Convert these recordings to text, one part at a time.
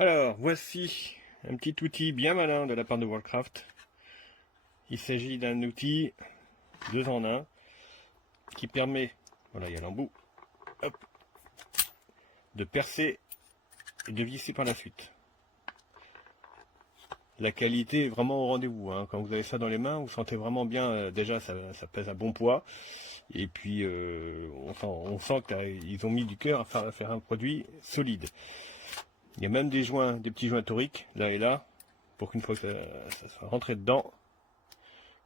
Alors, voici un petit outil bien malin de la part de Worldcraft. Il s'agit d'un outil 2 en 1 qui permet, voilà, il y a l'embout, hop, de percer et de visser par la suite. La qualité est vraiment au rendez-vous, hein. Quand vous avez ça dans les mains, vous sentez vraiment bien, déjà ça pèse un bon poids. Et puis, on sent qu'ils ont mis du cœur à faire un produit solide. Il y a même des joints, des petits joints toriques, là et là, pour qu'une fois que ça soit rentré dedans,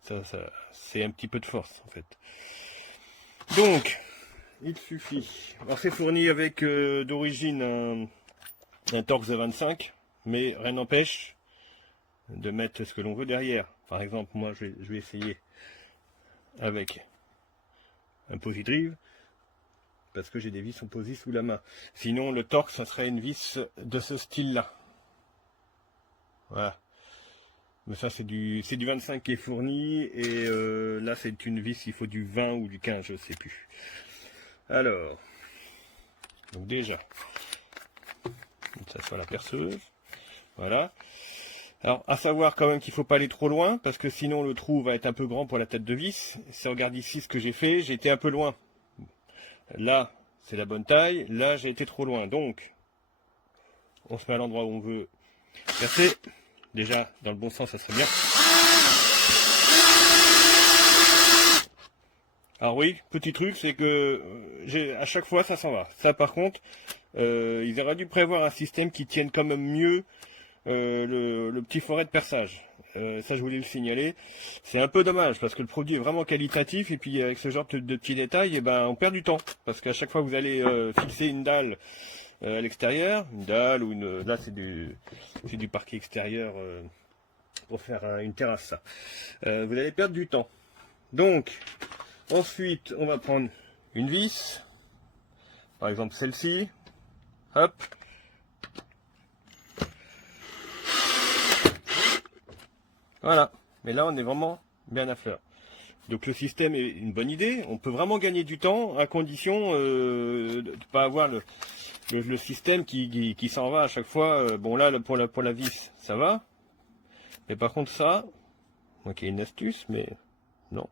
c'est un petit peu de force en fait. Donc, il suffit. Alors c'est fourni avec d'origine un Torx 25, mais rien n'empêche de mettre ce que l'on veut derrière. Par exemple, moi je vais essayer avec un Posidrive, parce que j'ai des vis en posi sous la main. Sinon, le Torx, ça serait une vis de ce style-là. Voilà. Mais ça, c'est du 25 qui est fourni, et là, c'est une vis, il faut du 20 ou du 15, je sais plus. Alors, donc déjà, ça soit la perceuse. Voilà. Alors, à savoir quand même qu'il ne faut pas aller trop loin, parce que sinon le trou va être un peu grand pour la tête de vis. Si on regarde ici ce que j'ai fait, j'ai été un peu loin. Là, c'est la bonne taille. Là, j'ai été trop loin. Donc, on se met à l'endroit où on veut percer. Déjà, dans le bon sens, ça serait bien. Alors oui, petit truc, c'est que à chaque fois, ça s'en va. Ça, par contre, ils auraient dû prévoir un système qui tienne quand même mieux le petit forêt de perçage. Ça, je voulais le signaler. C'est un peu dommage parce que le produit est vraiment qualitatif et puis avec ce genre de petits détails, eh ben, on perd du temps parce qu'à chaque fois que vous allez fixer une dalle à l'extérieur, une dalle ou une, là c'est du parquet extérieur pour faire une terrasse, ça. Vous allez perdre du temps. Donc, ensuite, on va prendre une vis, par exemple celle-ci. Hop. Voilà, mais là on est vraiment bien à fleur. Donc le système est une bonne idée, on peut vraiment gagner du temps à condition de ne pas avoir le système qui s'en va à chaque fois. Bon là pour la vis ça va, mais par contre ça, ok, une astuce, mais non.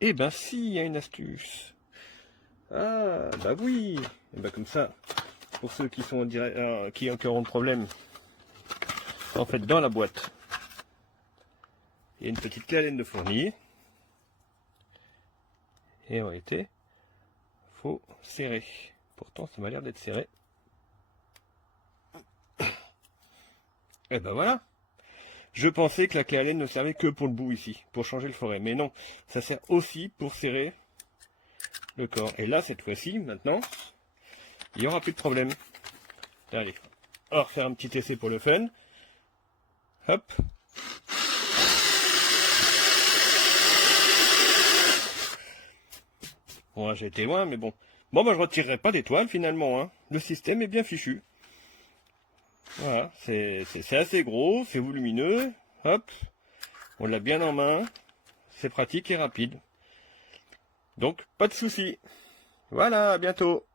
Eh ben si, il y a une astuce. Ah bah oui, et ben comme ça. Pour ceux qui sont qui auront de problème, en fait dans la boîte, il y a une petite clé Allen de fourni. Et en réalité, faut serrer. Pourtant, ça m'a l'air d'être serré. Et ben voilà. Je pensais que la clé Allen ne servait que pour le bout ici, pour changer le forêt. Mais non, ça sert aussi pour serrer le corps. Et là, cette fois-ci, maintenant, il n'y aura plus de problème. Allez, on va refaire un petit essai pour le fun. Hop. Bon, j'ai été loin, mais bon. Bon, bah, je retirerai pas d'étoile finalement, hein. Le système est bien fichu. Voilà, c'est assez gros, c'est volumineux. Hop. On l'a bien en main. C'est pratique et rapide. Donc, pas de souci. Voilà, à bientôt.